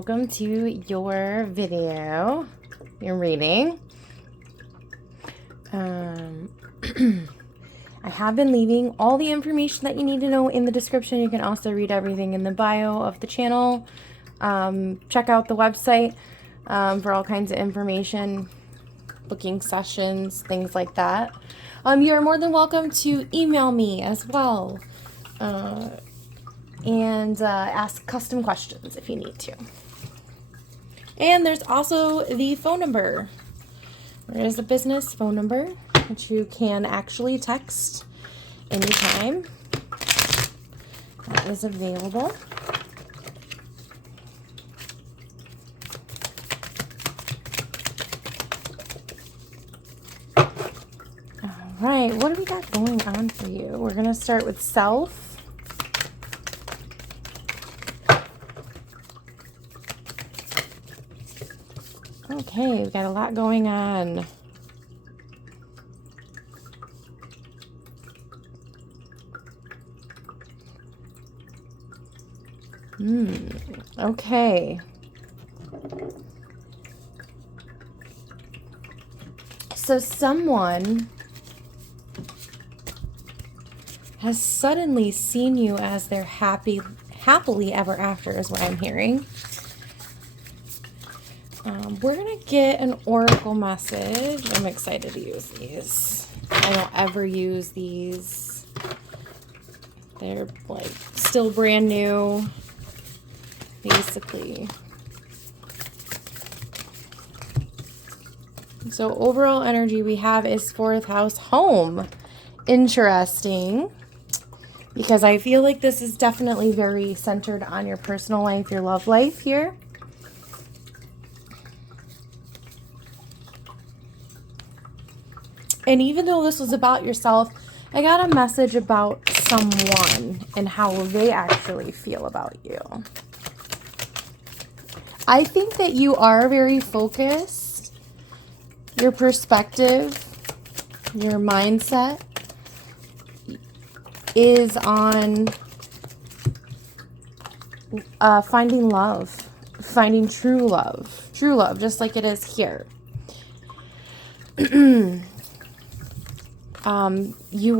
welcome to your video, your reading. I have been leaving all the information that you need to know in the description. You can also read everything in the bio of the channel. Check out the website for all kinds of information, booking sessions, things like that. You're more than welcome to email me as well and ask custom questions if you need to. And there's also the phone number. There is a business phone number that you can actually text anytime. That is available. All right, what do we got going on for you? We're going to start with self. Okay, we've got a lot going on. Okay. So someone has suddenly seen you as their happily ever after is what I'm hearing. We're going to get an oracle message. I'm excited to use these. I don't ever use these. They're like still brand new, basically. So overall energy we have is 4th house home. Interesting. Because I feel like this is definitely very centered on your personal life, your love life here. And even though this was about yourself, I got a message about someone and how they actually feel about you. I think that you are very focused. Your perspective, your mindset is on finding love, finding true love, just like it is here. You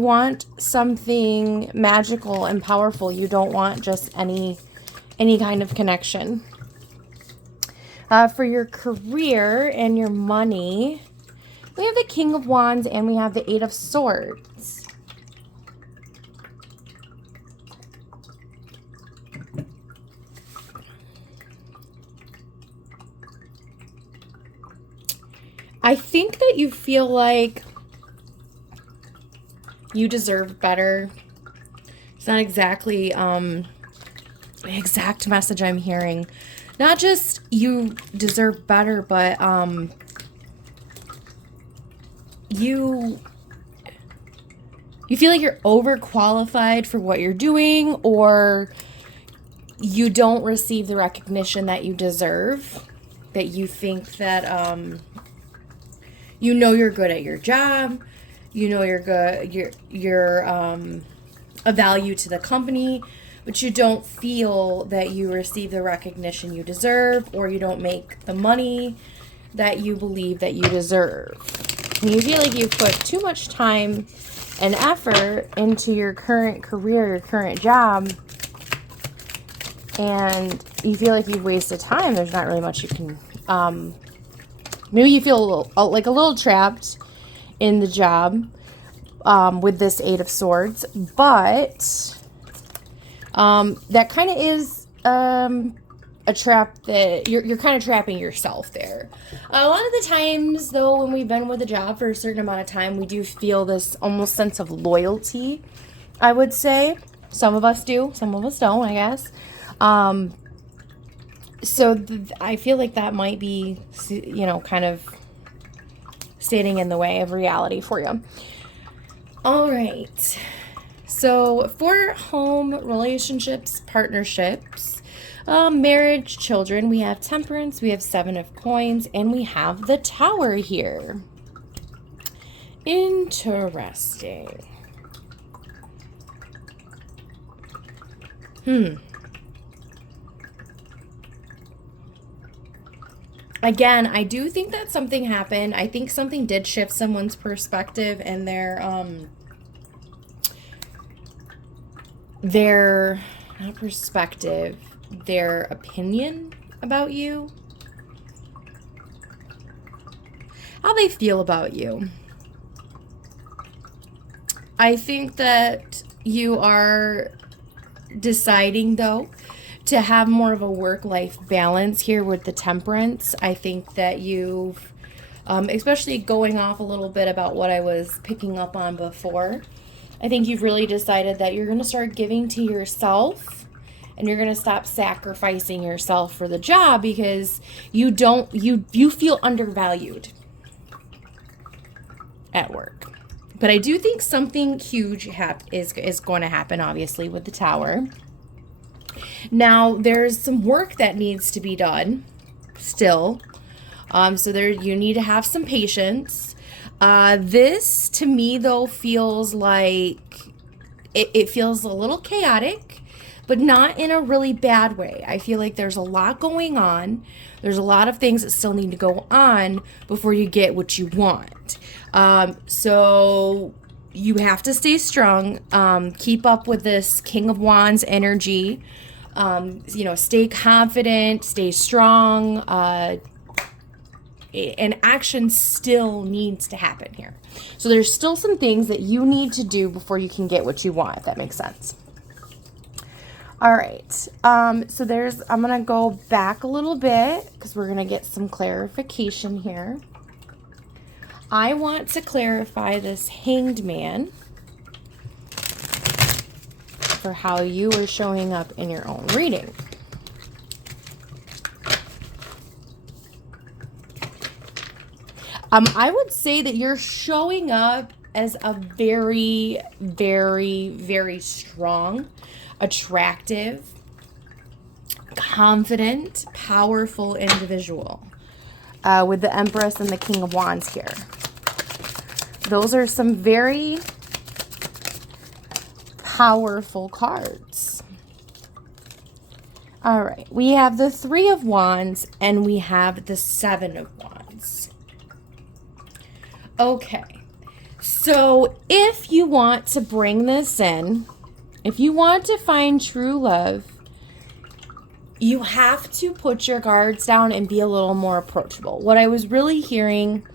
want something magical and powerful. You don't want just any kind of connection. For your career and your money, we have the King of Wands and we have the 8 of Swords. I think that you feel like you deserve better. It's not exactly the exact message I'm hearing. Not just you deserve better, but you feel like you're overqualified for what you're doing, or you don't receive the recognition that you deserve. That you think that you know you're good at your job, you know you're good, you're a value to the company, but you don't feel that you receive the recognition you deserve, or you don't make the money that you believe that you deserve. And you feel like you've put too much time and effort into your current career, your current job, and you feel like you've wasted time. There's not really much you can maybe you feel a little trapped in the job with this 8 of Swords, but that kind of is a trap that you're kind of trapping yourself there. A lot of the times, though, when we've been with a job for a certain amount of time, we do feel this almost sense of loyalty, I would say. Some of us do, some of us don't, I guess. So I feel like that might be, kind of standing in the way of reality for you. All right. So for home, relationships, partnerships, marriage, children, we have Temperance, we have 7 of Coins, and we have the Tower here. Interesting. Again, I do think that something happened. I think something did shift someone's perspective and their not perspective, their opinion about you. How they feel about you. I think that you are deciding, though, to have more of a work-life balance here with the Temperance. I think that you've, especially going off a little bit about what I was picking up on before, I think you've really decided that you're going to start giving to yourself and you're going to stop sacrificing yourself for the job because you feel undervalued at work. But I do think something huge is going to happen, obviously, with the Tower. Now, there's some work that needs to be done still. So you need to have some patience. This, to me, though, feels like it feels a little chaotic, but not in a really bad way. I feel like there's a lot going on. There's a lot of things that still need to go on before you get what you want. So you have to stay strong. Keep up with this King of Wands energy. Stay confident, stay strong. And action still needs to happen here. So there's still some things that you need to do before you can get what you want, if that makes sense. All right. So I'm going to go back a little bit because we're going to get some clarification here. I want to clarify this Hanged Man for how you are showing up in your own reading. I would say that you're showing up as a very, very, very strong, attractive, confident, powerful individual with the Empress and the King of Wands here. Those are some very powerful cards. All right, we have the Three of Wands and we have the Seven of Wands. Okay, so if you want to bring this in, if you want to find true love, you have to put your guards down and be a little more approachable. What I was really hearing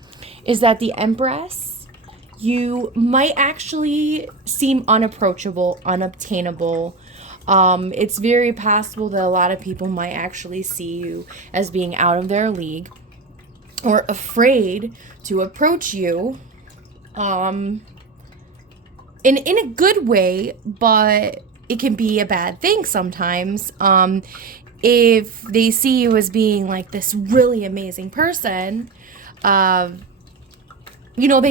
is that the Empress, you might actually seem unapproachable, unobtainable. It's very possible that a lot of people might actually see you as being out of their league or afraid to approach you in a good way, but it can be a bad thing sometimes. If they see you as being like this really amazing person, they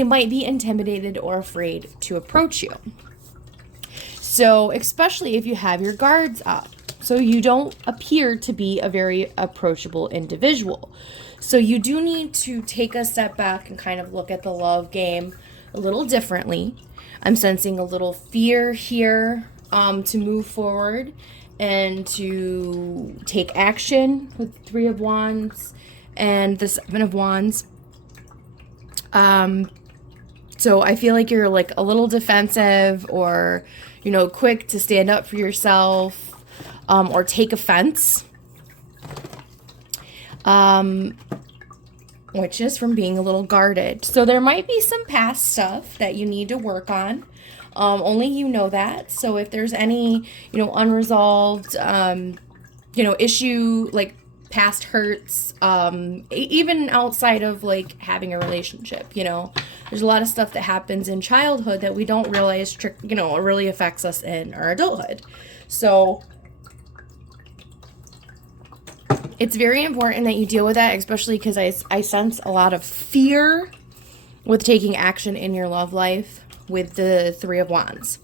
might be intimidated or afraid to approach you. So especially if you have your guards up, so you don't appear to be a very approachable individual. So you do need to take a step back and kind of look at the love game a little differently. I'm sensing a little fear here to move forward and to take action with Three of Wands and the Seven of Wands. So I feel like you're like a little defensive or, quick to stand up for yourself or take offense. Which is from being a little guarded. So there might be some past stuff that you need to work on. Only you know that. So if there's any, unresolved, issue, like past hurts, even outside of like having a relationship, there's a lot of stuff that happens in childhood that we don't realize, really affects us in our adulthood. So it's very important that you deal with that, especially because I sense a lot of fear with taking action in your love life with the Three of Wands.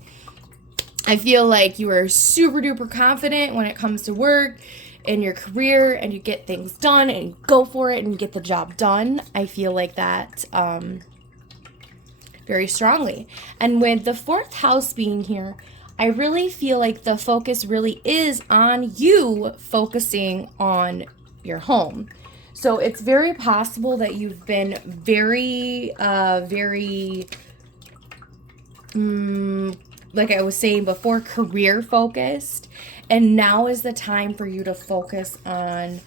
I feel like you are super duper confident when it comes to work and your career and you get things done and you go for it and you get the job done. I feel like that very strongly. And with the fourth house being here, I really feel like the focus really is on you focusing on your home. So it's very possible that you've been very, like I was saying before, career focused. And now is the time for you to focus on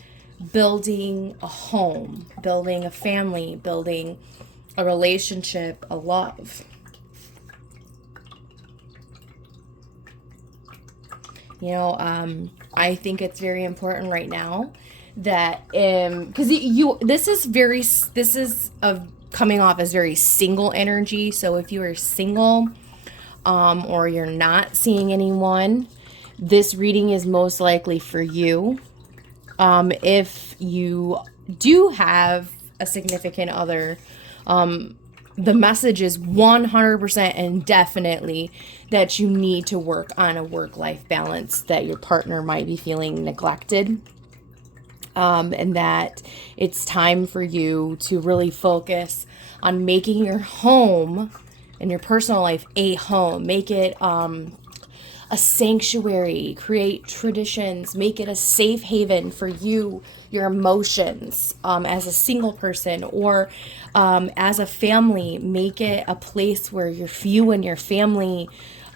building a home, building a family, building a relationship, a love. You know, I think it's very important right now that because this is coming off as very single energy. So if you are single, or you're not seeing anyone, this reading is most likely for you. If you do have a significant other, the message is 100% and definitely that you need to work on a work-life balance, that your partner might be feeling neglected, and that it's time for you to really focus on making your home and your personal life a home. Make it a sanctuary, create traditions, make it a safe haven for you, your emotions, as a single person, or as a family. Make it a place where you and your family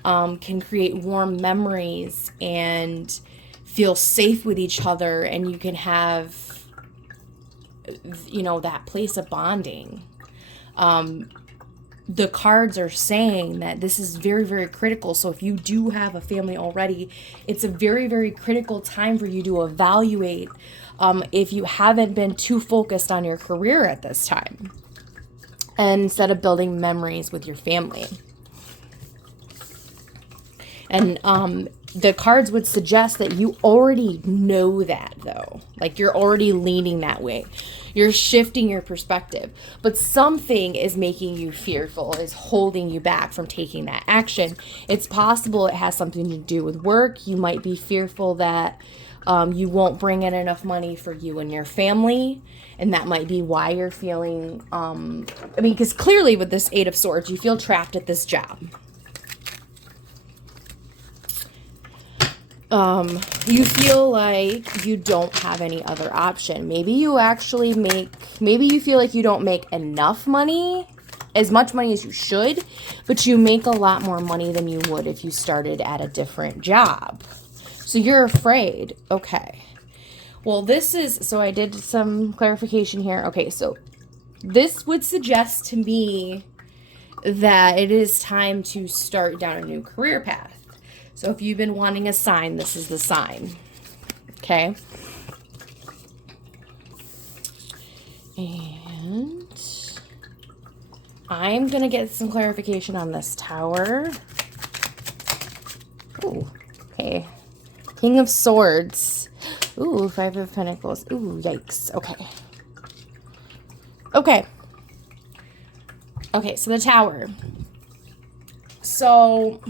can create warm memories and feel safe with each other, and you can have, that place of bonding. The cards are saying that this is very, very critical. So if you do have a family already, it's a very, very critical time for you to evaluate if you haven't been too focused on your career at this time, and instead of building memories with your family. And the cards would suggest that you already know that, though. Like, you're already leaning that way. You're shifting your perspective. But something is making you fearful, is holding you back from taking that action. It's possible it has something to do with work. You might be fearful that you won't bring in enough money for you and your family. And that might be why you're feeling, because clearly with this Eight of Swords, you feel trapped at this job. You feel like you don't have any other option. Maybe you feel like you don't make enough money, as much money as you should, but you make a lot more money than you would if you started at a different job. So you're afraid. Okay. Well, so I did some clarification here. Okay, so this would suggest to me that it is time to start down a new career path. So if you've been wanting a sign, this is the sign. Okay. And I'm going to get some clarification on this Tower. Ooh, okay. King of Swords. Ooh, Five of Pentacles. Ooh, yikes. Okay. Okay, so the Tower. So...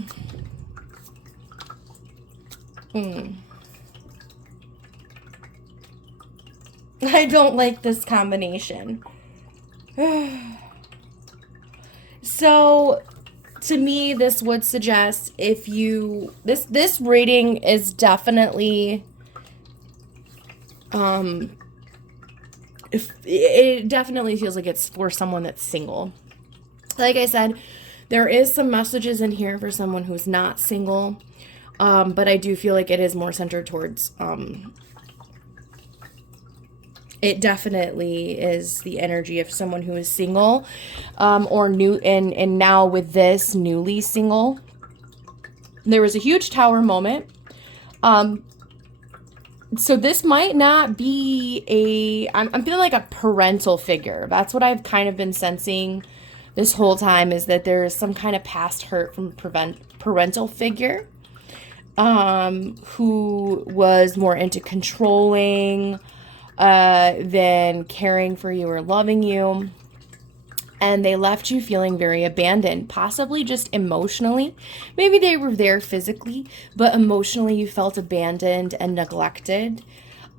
I don't like this combination. So, to me, this would suggest this reading is definitely, it definitely feels like it's for someone that's single. Like I said, there is some messages in here for someone who's not single. But I do feel like it is more centered towards, it definitely is the energy of someone who is single, or new, and now with this, newly single. There was a huge Tower moment. So this might not be I'm feeling like a parental figure. That's what I've kind of been sensing this whole time, is that there is some kind of past hurt from parental figure. Who was more into controlling than caring for you or loving you. And they left you feeling very abandoned, possibly just emotionally. Maybe they were there physically, but emotionally you felt abandoned and neglected.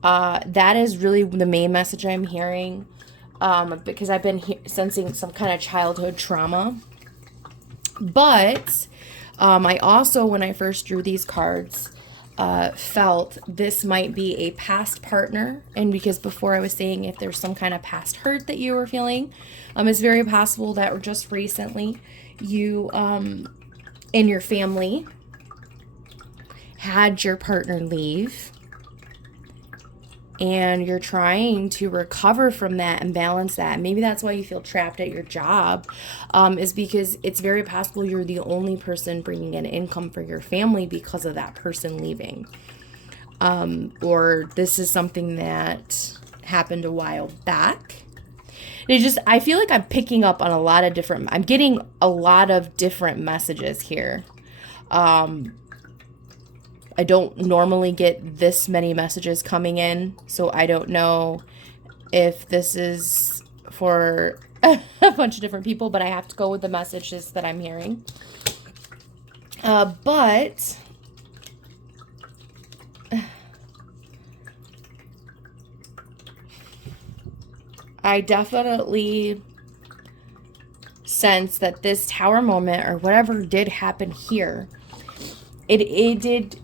That is really the main message I'm hearing, because I've been sensing some kind of childhood trauma. But I also, when I first drew these cards, felt this might be a past partner. And because before I was saying if there's some kind of past hurt that you were feeling, it's very possible that just recently you in your family had your partner leave, and you're trying to recover from that and balance that. Maybe that's why you feel trapped at your job, is because it's very possible you're the only person bringing in income for your family because of that person leaving. Or this is something that happened a while back. I feel like I'm picking up on I'm getting a lot of different messages here. I don't normally get this many messages coming in, so I don't know if this is for a bunch of different people, but I have to go with the messages that I'm hearing. But I definitely sense that this tower moment or whatever did happen here, it did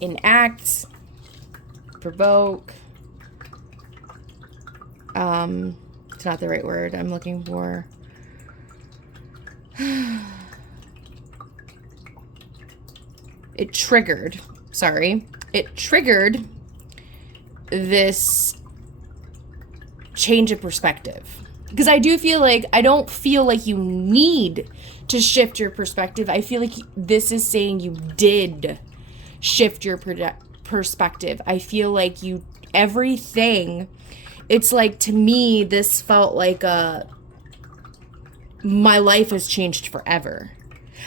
enact, provoke, it's not the right word I'm looking for. It triggered this change of perspective. Because I don't feel like you need to shift your perspective. I feel like this is saying you did shift your perspective. I feel like everything, it's like, to me, this felt like my life has changed forever.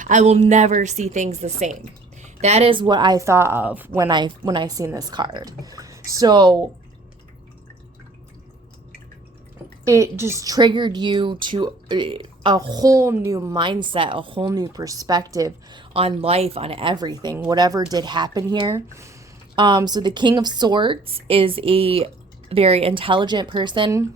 I will never see things the same. That is what I thought of when I seen this card. So it just triggered you to a whole new mindset, a whole new perspective on life, on everything, whatever did happen here. So the King of Swords is a very intelligent person.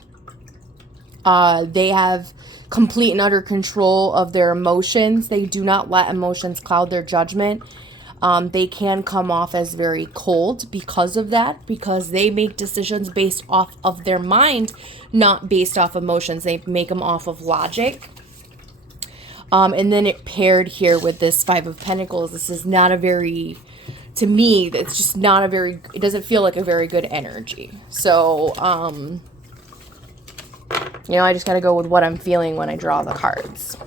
They have complete and utter control of their emotions. They do not let emotions cloud their judgment. They can come off as very cold because of that, because they make decisions based off of their mind, not based off emotions. They make them off of logic. And then it paired here with this Five of Pentacles. This is not a very, to me, it's just not a very, it doesn't feel like a very good energy. So, I just got to go with what I'm feeling when I draw the cards.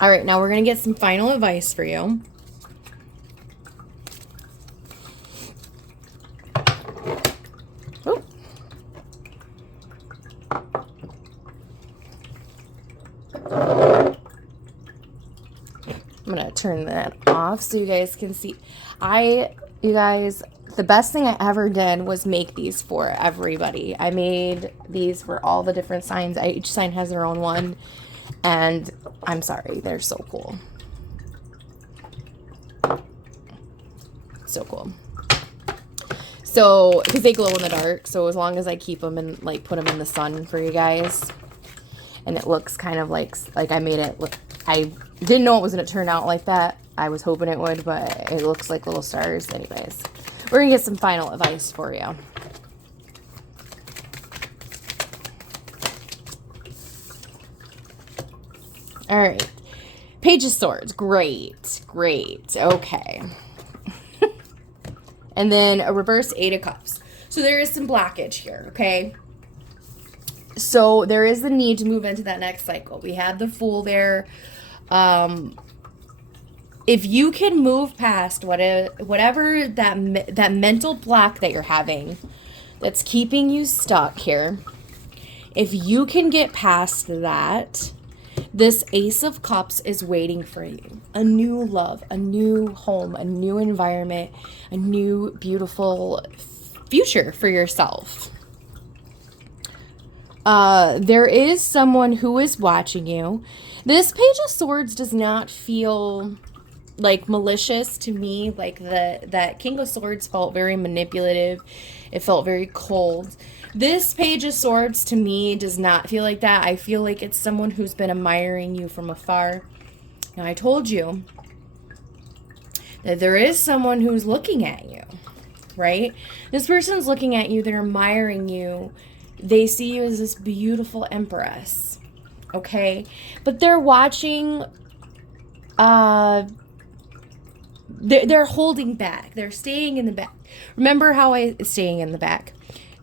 All right, now we're going to get some final advice for you. I'm going to turn that off so you guys can see. You guys, the best thing I ever did was make these for everybody. I made these for all the different signs. Each sign has their own one. And I'm sorry, they're so cool. So cool. So, because they glow in the dark. So as long as I keep them and put them in the sun for you guys. And it looks kind of like I made it look, I didn't know it was going to turn out like that. I was hoping it would, but it looks like little stars. Anyways, we're going to get some final advice for you. All right. Page of Swords. Great. Great. Okay. And then a reverse Eight of Cups. So there is some blockage here, okay? So there is the need to move into that next cycle. We had the Fool there. If you can move past whatever that mental block that you're having that's keeping you stuck here, if you can get past that, this Ace of Cups is waiting for you. A new love, a new home, a new environment, a new beautiful future for yourself. There is someone who is watching you. This Page of Swords does not feel like malicious to me. Like that King of Swords felt very manipulative. It felt very cold. This Page of Swords to me does not feel like that. I feel like it's someone who's been admiring you from afar. Now, I told you that there is someone who's looking at you, right? This person's looking at you, they're admiring you. They see you as this beautiful empress, okay? But they're watching, they're holding back. They're staying in the back. Remember how staying in the back.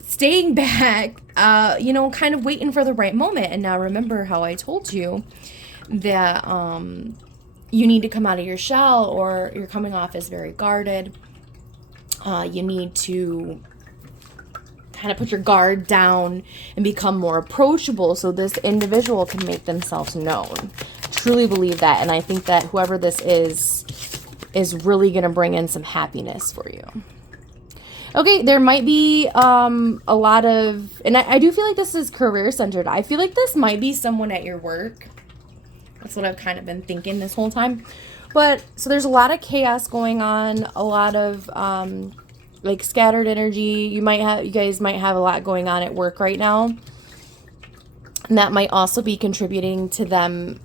Staying back, kind of waiting for the right moment. And now remember how I told you that you need to come out of your shell, or you're coming off as very guarded. You need to kind of put your guard down and become more approachable so this individual can make themselves known. Truly believe that. And I think that whoever this is really going to bring in some happiness for you. Okay, there might be a lot of, and I do feel like this is career centered. I feel like this might be someone at your work. That's what I've kind of been thinking this whole time. But so there's a lot of chaos going on, a lot of like scattered energy. You guys might have a lot going on at work right now. And that might also be contributing to them,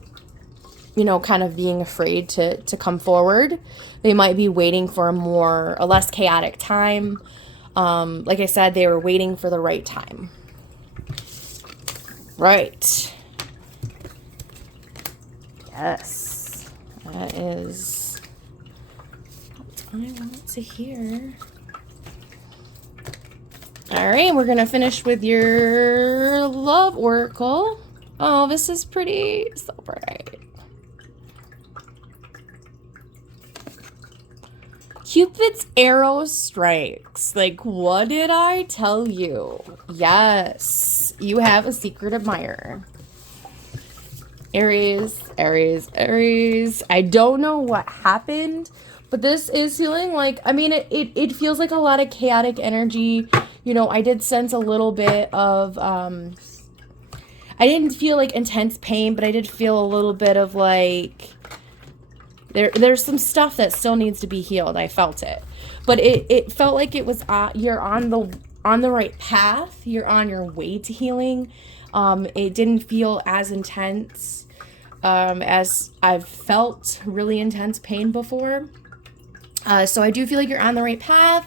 kind of being afraid to come forward. They might be waiting for a less chaotic time. Like I said, they were waiting for the right time. Right. Yes. That is what I want to hear. All right, we're going to finish with your love oracle. Oh, this is pretty so bright. Cupid's arrow strikes. Like, what did I tell you? Yes, you have a secret admirer. Aries, Aries, Aries. I don't know what happened, but this is feeling like, it feels like a lot of chaotic energy. I did sense a little bit of, I didn't feel like intense pain, but I did feel a little bit of like, there's some stuff that still needs to be healed. I felt it, but it felt like it was you're on the right path. You're on your way to healing. It didn't feel as intense as I've felt really intense pain before. So I do feel like you're on the right path.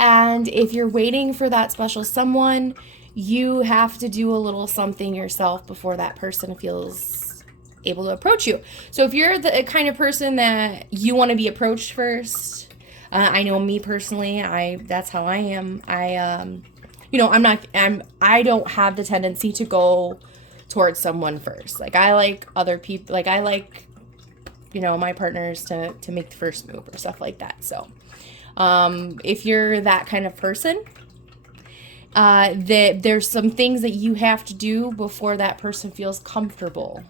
And if you're waiting for that special someone, you have to do a little something yourself before that person feels able to approach you. So if you're the kind of person that you want to be approached first, I know me personally, that's how I am. I don't have the tendency to go towards someone first. Like, I like other people, like I like, my partners to make the first move or stuff like that. So, if you're that kind of person, there's some things that you have to do before that person feels comfortable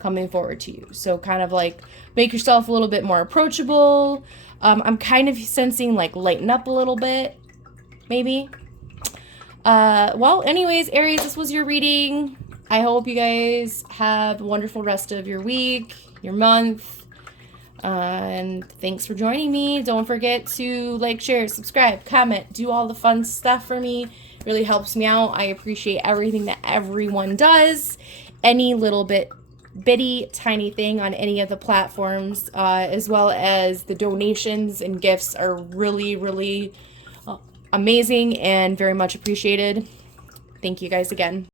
coming forward to you. So kind of like make yourself a little bit more approachable. I'm kind of sensing like lighten up a little bit, maybe. Well, anyways, Aries, this was your reading. I hope you guys have a wonderful rest of your week, your month. And thanks for joining me. Don't forget to like, share, subscribe, comment, do all the fun stuff for me. It really helps me out. I appreciate everything that everyone does. Any little bitty tiny thing on any of the platforms, as well as the donations and gifts are really, really amazing and very much appreciated. Thank you guys again.